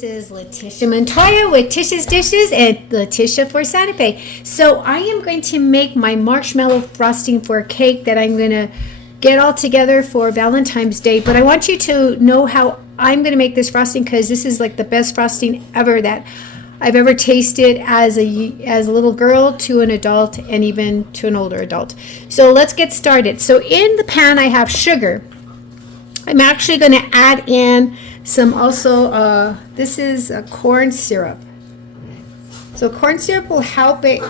This is Letitia Montoya with Tish's Dishes and Letitia for Santa Fe. So I am going to make my marshmallow frosting for a cake that I'm going to get all together for Valentine's Day. But I want you to know how I'm going to make this frosting because this is like the best frosting ever that I've ever tasted as a little girl to an adult and even to an older adult. So let's get started. So in the pan I have sugar. I'm actually going to add in some also, this is corn syrup. So corn syrup will help it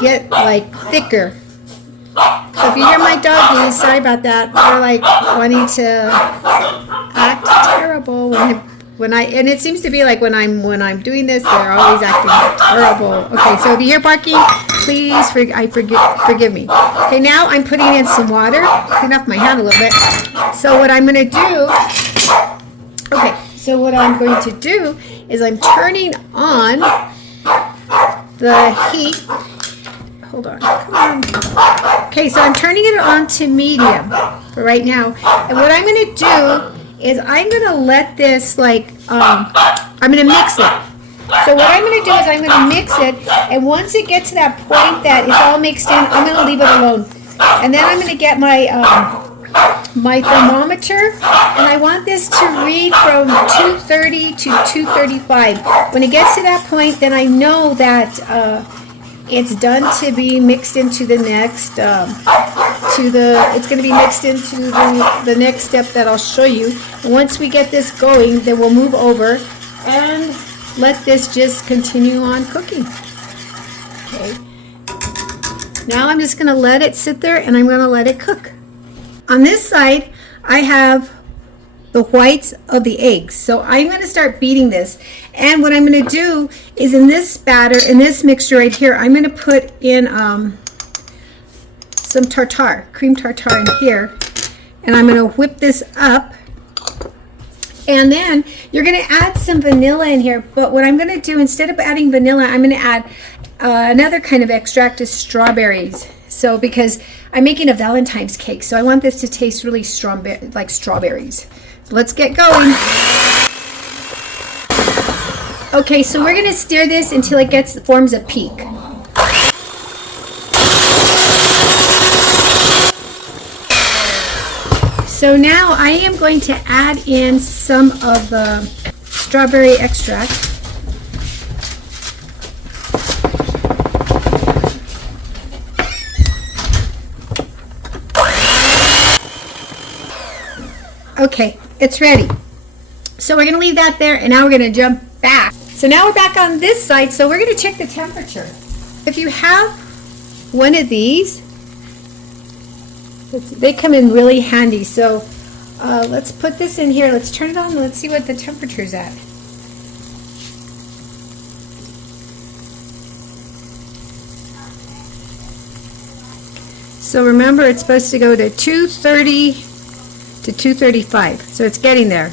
get like thicker. So if you hear my doggies, sorry about that. They're like wanting to act terrible when I and it seems to be like when I'm doing this, they're always acting terrible. Okay, so if you hear barking, please forgive me. Okay, now I'm putting in some water. Clean off my hand a little bit. So what I'm going to do, is I'm turning on the heat. Hold on, come on. Okay, so I'm turning it on to medium for right now. And what I'm going to do is I'm going to let this I'm going to mix it. So what I'm going to do is I'm going to mix it, and once it gets to that point that it's all mixed in, I'm going to leave it alone. And then I'm going to get my my thermometer, and I want this to read from 230 to 235. When it gets to that point, then I know that it's done to be mixed into the next it's going to be mixed into the next step that I'll show you. Once we get this going, then we'll move over and let this just continue on cooking. Okay. Now I'm just going to let it sit there and I'm going to let it cook. On this side, I have the whites of the eggs. So I'm going to start beating this. And what I'm going to do is in this batter, in this mixture right here, I'm going to put in some tartar, cream tartar in here. And I'm going to whip this up. And then you're going to add some vanilla in here. But what I'm going to do, instead of adding vanilla, I'm going to add another kind of extract is strawberries. So because I'm making a Valentine's cake, so I want this to taste really strong, like strawberries. So let's get going. Okay, so we're going to stir this until it forms a peak. So now I am going to add in some of the strawberry extract. Okay, it's ready. So we're going to leave that there, and now we're going to jump back. So now we're back on this side, so we're going to check the temperature. If you have one of these, they come in really handy. So let's put this in here. Let's turn it on. Let's see what the temperature is at. So remember, it's supposed to go to 230 to 235. So it's getting there.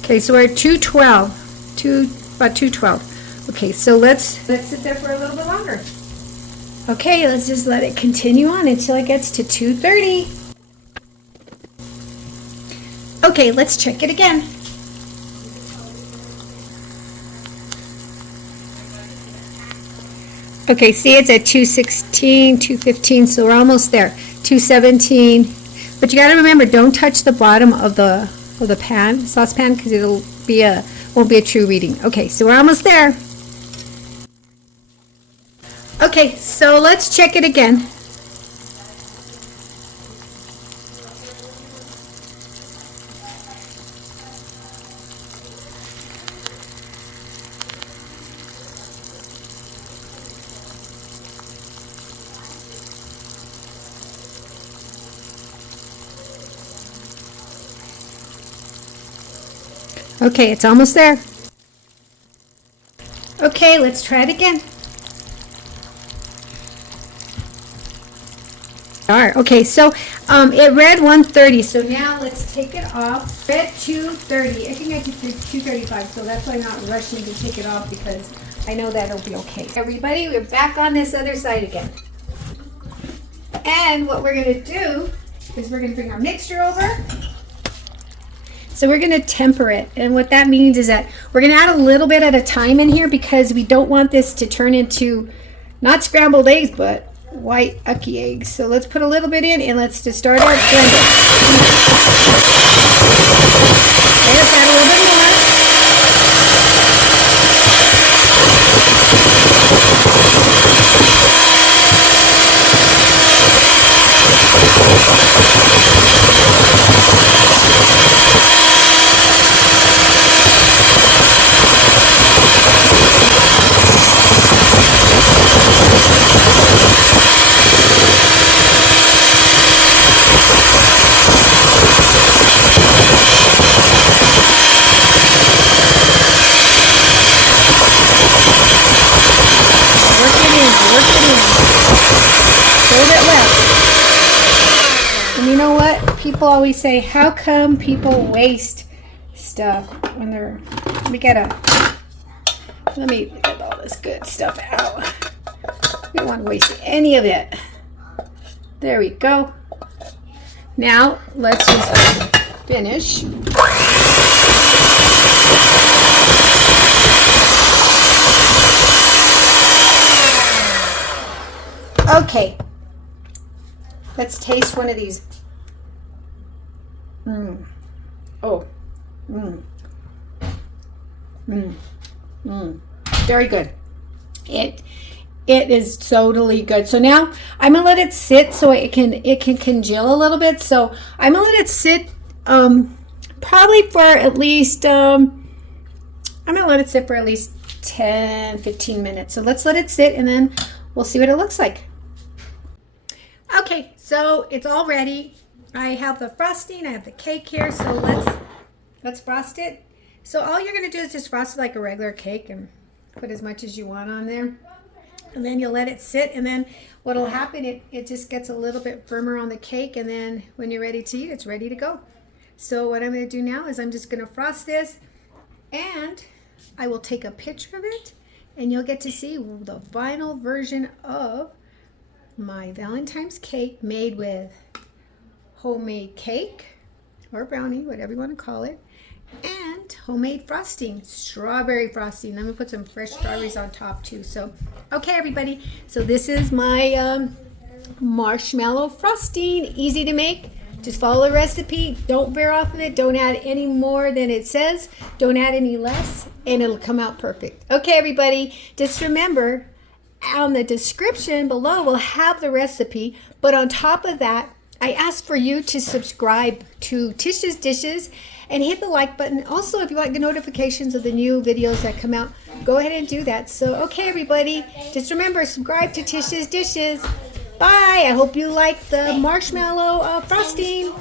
Okay, so we're at 212. About 212. Okay, so let's sit there for a little bit longer. Okay, let's just let it continue on until it gets to 230. Okay, let's check it again. Okay, see, it's at 216, 215, so we're almost there. 217. But you got to remember, don't touch the bottom of the saucepan, because won't be a true reading. Okay, so we're almost there. Okay, so let's check it again. Okay, it's almost there. Okay, let's try it again. Okay, so it read 130, so now let's take it off. Read 230. I think I did 235, so that's why I'm not rushing to take it off, because I know that'll be okay. Everybody, we're back on this other side again. And what we're going to do is we're going to bring our mixture over. So we're going to temper it. And what that means is that we're going to add a little bit at a time in here because we don't want this to turn into not scrambled eggs, but white ucky eggs. So let's put a little bit in and let's just start our blender. Let's add a little bit more. And you know what? People always say, how come people waste stuff when they're, let me get all this good stuff out. We don't want to waste any of it. There we go. Now, let's just finish. Okay, let's taste one of these. Very good. It is totally good. So now I'm gonna let it sit so it can congeal a little bit. So I'm gonna let it sit probably for at least I'm gonna let it sit for at least 10-15 minutes. So let's let it sit and then we'll see what it looks like. Okay, so it's all ready. I have the frosting, I have the cake here, so let's frost it. So all you're gonna do is just frost it like a regular cake and put as much as you want on there. And then you'll let it sit, and then what'll happen, it just gets a little bit firmer on the cake, and then when you're ready to eat, it's ready to go. So what I'm gonna do now is I'm just gonna frost this, and I will take a picture of it, and you'll get to see the final version of my Valentine's cake made with homemade cake or brownie, whatever you want to call it, and homemade frosting, strawberry frosting. I'm gonna put some fresh strawberries on top too. So okay everybody, so this is my marshmallow frosting. Easy to make, just follow the recipe, don't veer off of it, don't add any more than it says, don't add any less, and it'll come out perfect. Okay everybody, just remember on the description below we'll have the recipe, but on top of that I ask for you to subscribe to Tish's Dishes and hit the like button. Also, if you like the notifications of the new videos that come out, go ahead and do that. So okay everybody, just remember, subscribe to Tish's Dishes. Bye. I hope you like the marshmallow frosting.